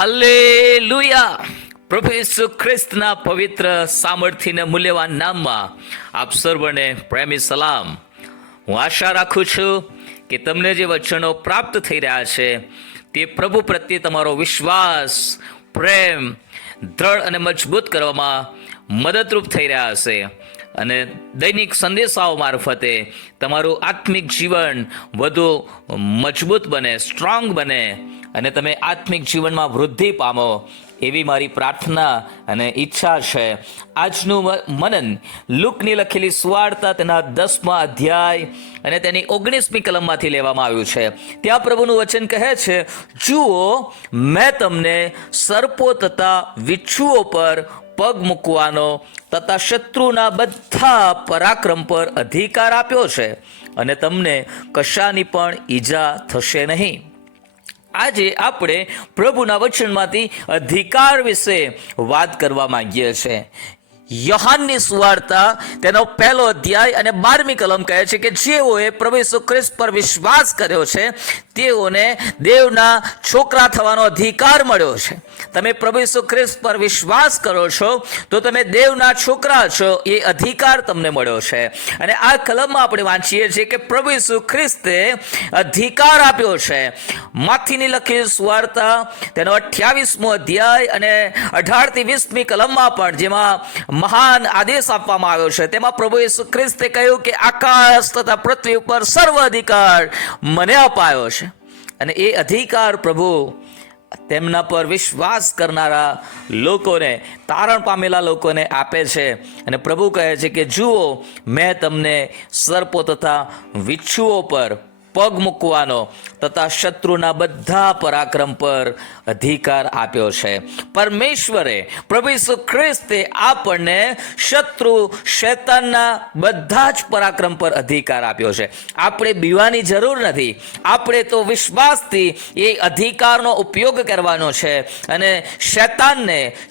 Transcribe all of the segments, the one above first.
Hallelujah. પ્રભુ ઈસુ ખ્રિસ્તના પવિત્ર સામર્થ્યને મૂલ્યવાન નામમાં આપ સર્વને પ્રેમી સલામ. હું આશા રાખું છું કે તમને જે વચનો પ્રાપ્ત થઈ રહ્યા છે તે પ્રભુ પ્રત્યે તમારો વિશ્વાસ, પ્રેમ દ્રઢ અને મજબૂત કરવામાં મદદરૂપ થઈ રહ્યા હશે અને દૈનિક સંદેશાઓ મારફતે તમારું આત્મિક જીવન વધુ મજબૂત બને, સ્ટ્રોંગ બને અને તમે આત્મિક જીવનમાં વૃદ્ધિ પામો એવી મારી પ્રાર્થના અને ઈચ્છા છે. આજનું મનન લુકની લખેલી સુવાર્તા તેના 10મા અધ્યાય અને તેની 19મી કલમમાંથી લેવામાં આવ્યું છે. ત્યાં પ્રભુનું વચન કહે છે, જુઓ, મેં તમને સર્પો તથા વિચ્છુઓ પર પગ મૂકવાનો તથા શત્રુના બધા પરાક્રમ પર અધિકાર આપ્યો છે અને તમને કશાની પણ ઈજા થશે નહીં. આજે આપણે પ્રભુના વચનમાંથી અધિકાર વિશે વાત કરવા માંગીએ છીએ. યોહાનની સુવાર્તા તેનો 1લો અધ્યાય અને 12મી કલમ કહે છે કે જેઓએ પ્રભુ ઈસુ ખ્રિસ્ત પર વિશ્વાસ કર્યો છે તેઓને દેવના છોકરા થવાનો અધિકાર મળ્યો છે. તમે પ્રભુ ઈસુ ખ્રિસ્ત પર વિશ્વાસ કરો છો તો તમે દેવના છોકરા છો, એ અધિકાર તમને મળ્યો છે. અને આ કલમમાં આપણે વાંચીએ છીએ કે પ્રભુ ઈસુ ખ્રિસ્તે અધિકાર આપ્યો છે. માથીની લખેલી સુવાર્તા તેનો 28મો અધ્યાય અને 18 થી 20મી કલમમાં પણ જેમાં મહાન આદેશ આપવામાં આવ્યો છે, તેમાં પ્રભુ ઈસુ ખ્રિસ્તે કહ્યું કે આકાશ તથા પૃથ્વી ઉપર સર્વ અધિકાર મને અપાયો છે. અને એ અધિકાર પ્રભુ તેમના પર વિશ્વાસ કરનારા લોકોને, તારણ પામેલા લોકોને આપે છે. અને પ્રભુ કહે છે કે જુઓ, મેં તમને સર્પો તથા વિચ્છુઓ પર પગ મૂકવાનો તથા શત્રુના બધા પરાક્રમ પર અધિકાર આપ્યો છે. પરમેશ્વરે, પ્રભુ ઈસુ ખ્રિસ્તે આપણને શત્રુ શૈતાનના બધા જ પરાક્રમ પર અધિકાર આપ્યો છે. આપણે બીવાની જરૂર નથી. આપણે તો વિશ્વાસથી એ અધિકારનો ઉપયોગ કરવાનો છે અને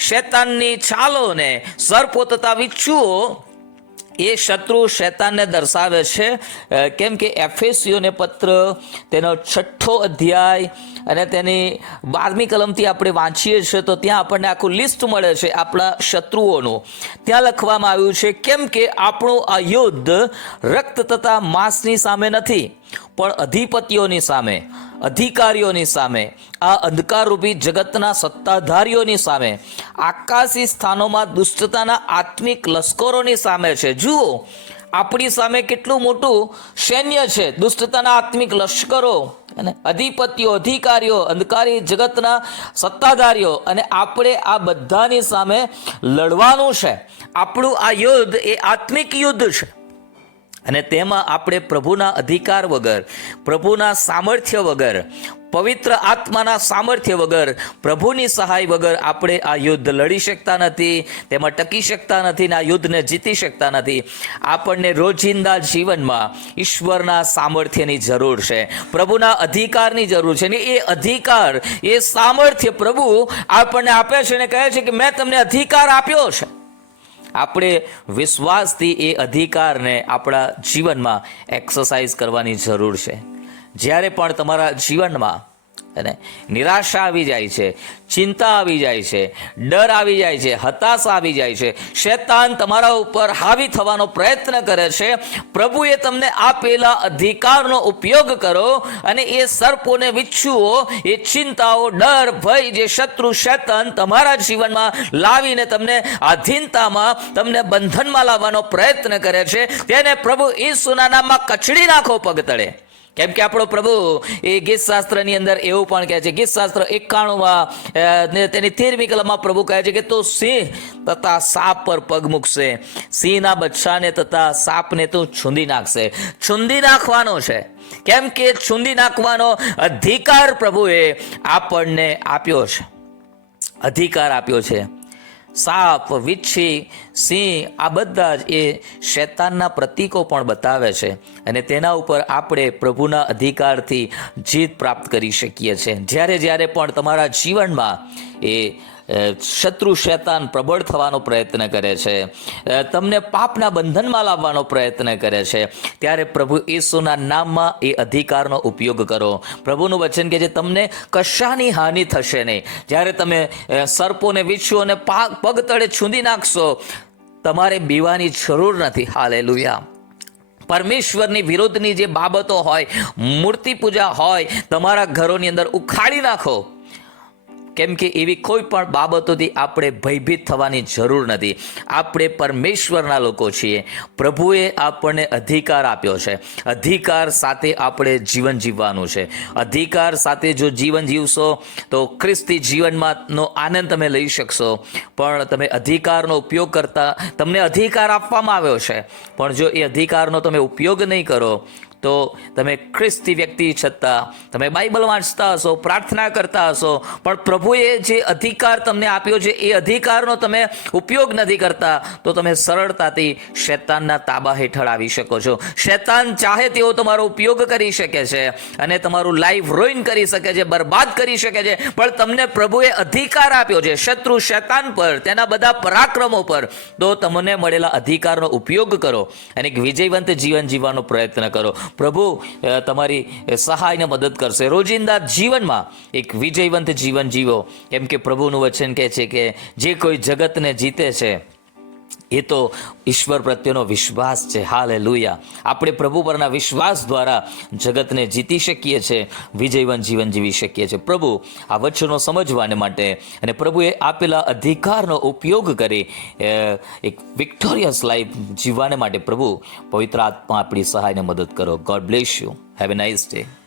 શૈતાનની ચાલોને, સર્પો તથા વિચ્છુઓ એ શત્રુ શૈતાનને દર્શાવે છે. કેમ કે એફેસીઓને પત્ર તેનો 6ઠ્ઠો અધ્યાય અને તેની 12મી કલમથી આપણે વાંચીએ છીએ તો ત્યાં આપણને આખું લિસ્ટ મળે છે આપણા શત્રુઓનું. ત્યાં લખવામાં આવ્યું છે, કેમ કે આપણું આ યુદ્ધ રક્ત તથા માંસની સામે નથી, પણ અધિપતિઓની સામે, અધિકારીઓની સામે, આ અંધકારરૂપી જગતના સત્તાધારીઓની સામે, આકાશી સ્થાનોમાં દુષ્ટતાના આત્મિક લશ્કરોની સામે છે. જુઓ, આપણી સામે કેટલું મોટું સૈન્ય છે, દુષ્ટતાના આત્મિક લશ્કરો અને અધિપતિઓ, અધિકારીઓ, અંધકારી જગતના સત્તાધારીઓ, અને આપણે આ બધાની સામે લડવાનું છે. આપણું આ યુદ્ધ એ આત્મિક યુદ્ધ છે અને તેમાં આપણે પ્રભુના અધિકાર વગર, પ્રભુના સામર્થ્ય વગર, પવિત્ર આત્માના સામર્થ્ય વગર, પ્રભુની સહાય વગર આપણે આ યુદ્ધ લડી શકતા નથી, તેમાં ટકી શકતા નથી અને આ યુદ્ધને જીતી શકતા નથી. આપણને રોજિંદા જીવનમાં ઈશ્વરના સામર્થ્યની જરૂર છે, પ્રભુના અધિકારની જરૂર છે. ને એ અધિકાર, એ સામર્થ્ય પ્રભુ આપણને આપે છે અને કહે છે કે મેં તમને અધિકાર આપ્યો છે. આપણે વિશ્વાસથી એ અધિકારને આપણા જીવનમાં એક્સરસાઇઝ કરવાની જરૂર છે. જ્યારે પણ તમારા જીવનમાં નિરાશા આવી જાય છે, ચિંતા આવી જાય છે, ડર આવી જાય છે, હતાશા આવી જાય છે, શૈતાન તમારા ઉપર હાવી થવાનો પ્રયત્ન કરે છે, પ્રભુએ તમને આપેલા અધિકારનો ઉપયોગ કરો અને એ સર્પોને, વિચ્છુઓ, એ ચિંતાઓ, ડર, ભય જે શત્રુ શૈતાન તમારા જીવનમાં લાવીને તમને આધીનતામાં, તમને બંધનમાં લાવવાનો પ્રયત્ન કરે છે, તેને પ્રભુ ઈસુના નામમાં કચડી નાખો પગ તળે. કેમ કે આપણો પ્રભુ એ ગીત શાસ્ત્રની અંદર એવું પણ કહે છે, ગીત શાસ્ત્ર 91માં તેની 13મી કલમમાં પ્રભુ કહે છે કે તો સિંહ તથા સાપ પર પગ મૂકશે, સિંહના બચ્ચાને તથા સાપને તું છૂંદી નાખશે. છૂંદી નાખવાનો છે. કેમ કે છૂંદી નાખવાનો અધિકાર પ્રભુએ આપણને આપ્યો છે, અધિકાર આપ્યો છે. સાપ, વિચ્છી, સિંહ, આ બધા જ એ શૈતાનના પ્રતીકો પણ બતાવે છે અને તેના ઉપર આપણે પ્રભુના અધિકારથી જીત પ્રાપ્ત કરી શકીએ છીએ. જ્યારે પણ તમારા જીવનમાં એ શત્રુ શૈતાન પ્રબળ થવાનો પ્રયત્ન કરે છે, તમને પાપના બંધનમાં લાવવાનો પ્રયત્ન કરે છે, ત્યારે પ્રભુ ઈસુના નામમાં એ અધિકારનો ઉપયોગ કરો. પ્રભુનું વચન કે જે તમને કશાની હાનિ થશે નહીં. જ્યારે તમે સર્પોને વીંછીઓને પગ તળે છૂંદી નાખશો, તમારે બીવાની જરૂર નથી. હાલેલુયા. પરમેશ્વરની વિરુદ્ધની જે બાબતો હોય, મૂર્તિ પૂજા હોય, તમારા ઘરોની અંદર ઉખાડી નાખો. કેમ કે એવી કોઈ પણ બાબતોથી આપણે ભયભીત થવાની જરૂર નથી. આપણે પરમેશ્વરના લોકો છીએ. પ્રભુએ આપણને અધિકાર આપ્યો છે. અધિકાર સાથે આપણે જીવન જીવવાનું છે. અધિકાર સાથે જો જીવન જીવશો તો ખ્રિસ્તી જીવનમાંનો આનંદ તમે લઈ શકશો. પણ તમે અધિકારનો ઉપયોગ કરતા, તમને અધિકાર આપવામાં આવ્યો છે, પણ જો એ અધિકારનો તમે ઉપયોગ નહીં કરો તો તમે ખ્રિસ્તી વ્યક્તિ છતાં તમે બાઇબલ વાંચતા હશો, પ્રાર્થના કરતા હશો, પણ પ્રભુએ જે અધિકાર તમને આપ્યો છે એ અધિકારનો તમે ઉપયોગ નથી કરતા, તો તમે સરળતાથી શૈતાનના તાબા હેઠળ આવી શકો છો. શૈતાન ચાહે તેવો તમારો ઉપયોગ કરી શકે છે અને તમારું લાઈફ રોઈન કરી શકે છે, બરબાદ કરી શકે છે, પણ તમને પ્રભુએ અધિકાર આપ્યો છે શત્રુ શૈતાન પર, તેના બધા પરાક્રમો પર. તો તમને મળેલા અધિકારનો ઉપયોગ કરો અને એક વિજયવંત જીવન જીવવાનો પ્રયત્ન કરો. પ્રભુ તમારી સહાયને મદદ કરશે. રોજિંદા જીવનમાં એક વિજયવંત જીવન જીવો. કેમ કે પ્રભુનું વચન કહે છે કે જે કોઈ જગતને જીતે છે એ તો ઈશ્વર પ્રત્યેનો વિશ્વાસ છે. હાલેલુયા. આપણે પ્રભુ પરના વિશ્વાસ દ્વારા જગતને જીતી શકીએ છીએ, વિજયવંત જીવન જીવી શકીએ છીએ. પ્રભુ આ વચનો સમજવાને માટે અને પ્રભુએ આપેલા અધિકારનો ઉપયોગ કરી એક વિક્ટોરિયસ લાઈફ જીવવાને માટે પ્રભુ પવિત્ર આત્મા આપણી સહાયને મદદ કરો. God bless you. Have a nice day.